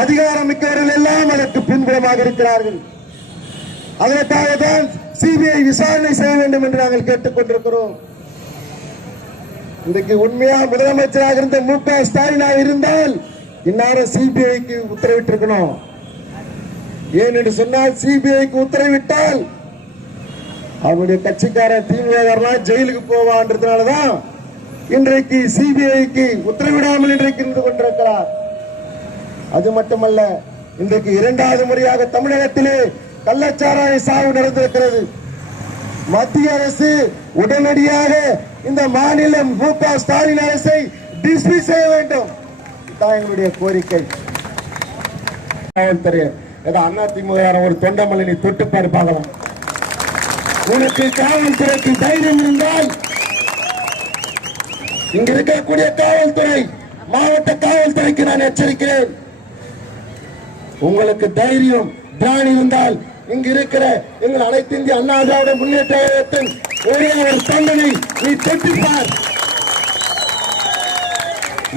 அதிகாரம் மிக்கவர்கள் எல்லாம் அதற்கு பின்புலமாக இருக்கிறார்கள். அதற்காக தான் சிபிஐ விசாரணை செய்ய வேண்டும் என்று நாங்கள் கேட்டுக் கொண்டிருக்கிறோம். இன்றைக்கு உண்மையா முதலமைச்சராக இருந்த மு.க. ஸ்டாலினாக இருந்தால் இந்நேரம் சிபிஐக்கு உத்தரவிட்டிருக்கணும். ஏன் என்று சொன்னால் சிபிஐக்கு உத்தரவிட்டால் அவருடைய கட்சிக்காரர் திமுக ஜெயிலுக்கு போவான்றதுனாலதான் இன்றைக்கு சிபிஐக்கு உத்தரவிடாமல் இன்றைக்கு இருந்து கொண்டிருக்கிறார். அது மட்டுமல்ல, இன்றைக்கு இரண்டாவது முறையாக தமிழகத்திலே கள்ளச்சாராய சாவு நடந்திருக்கிறது. மத்திய அரசு உடனடியாக இந்த மாநிலம் மு.க. ஸ்டாலின் அரசை டிஸ்மிஸ் செய்ய வேண்டும். இதுதான் எங்களுடைய கோரிக்கை. அதிமுக ஒரு தொண்டமலை நீ தொட்டுப்பாடு பார்க்கலாம். உனக்கு காவல்துறைக்கு தைரியம் இருந்தால் இங்க இருக்கக்கூடிய காவல்துறை மாவட்ட காவல்துறைக்கு நான் எச்சரிக்கிறேன். உங்களுக்கு தைரியம் திராணி இருந்தால் இங்கு இருக்கிற எங்கள் அனைத்து இந்திய அண்ணா திராவிட முன்னேற்ற கழகத்தின் ஒரே ஒரு தொண்டனை நீ தொட்டிப்பார்.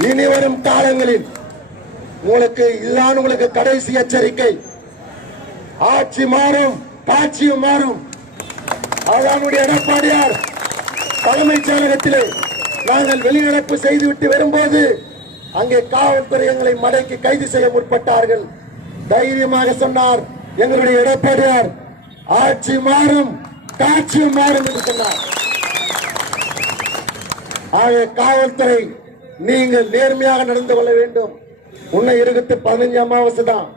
இனி வரும் காலங்களில் இதுதான் உங்களுக்கு கடைசி எச்சரிக்கை. ஆட்சி மாறும், காட்சியும் மாறும். அவனுடைய எடப்பாடியார் தலைமைச் செயலகத்திலே நாங்கள் வெளிநடப்பு செய்துவிட்டு வரும்போது அங்கே காவல்துறை எங்களை மடக்கி கைது செய்ய முற்பட்டார்கள். தைரியமாக சொன்னார் எங்களுடைய எடப்பாடியார், ஆட்சி மாறும், காட்சியும் மாறும் என்று சொன்னார். ஆக காவல்துறை நீங்கள் நேர்மையாக நடந்து கொள்ள வேண்டும். உன்னை 15 அமாவாசை தான்.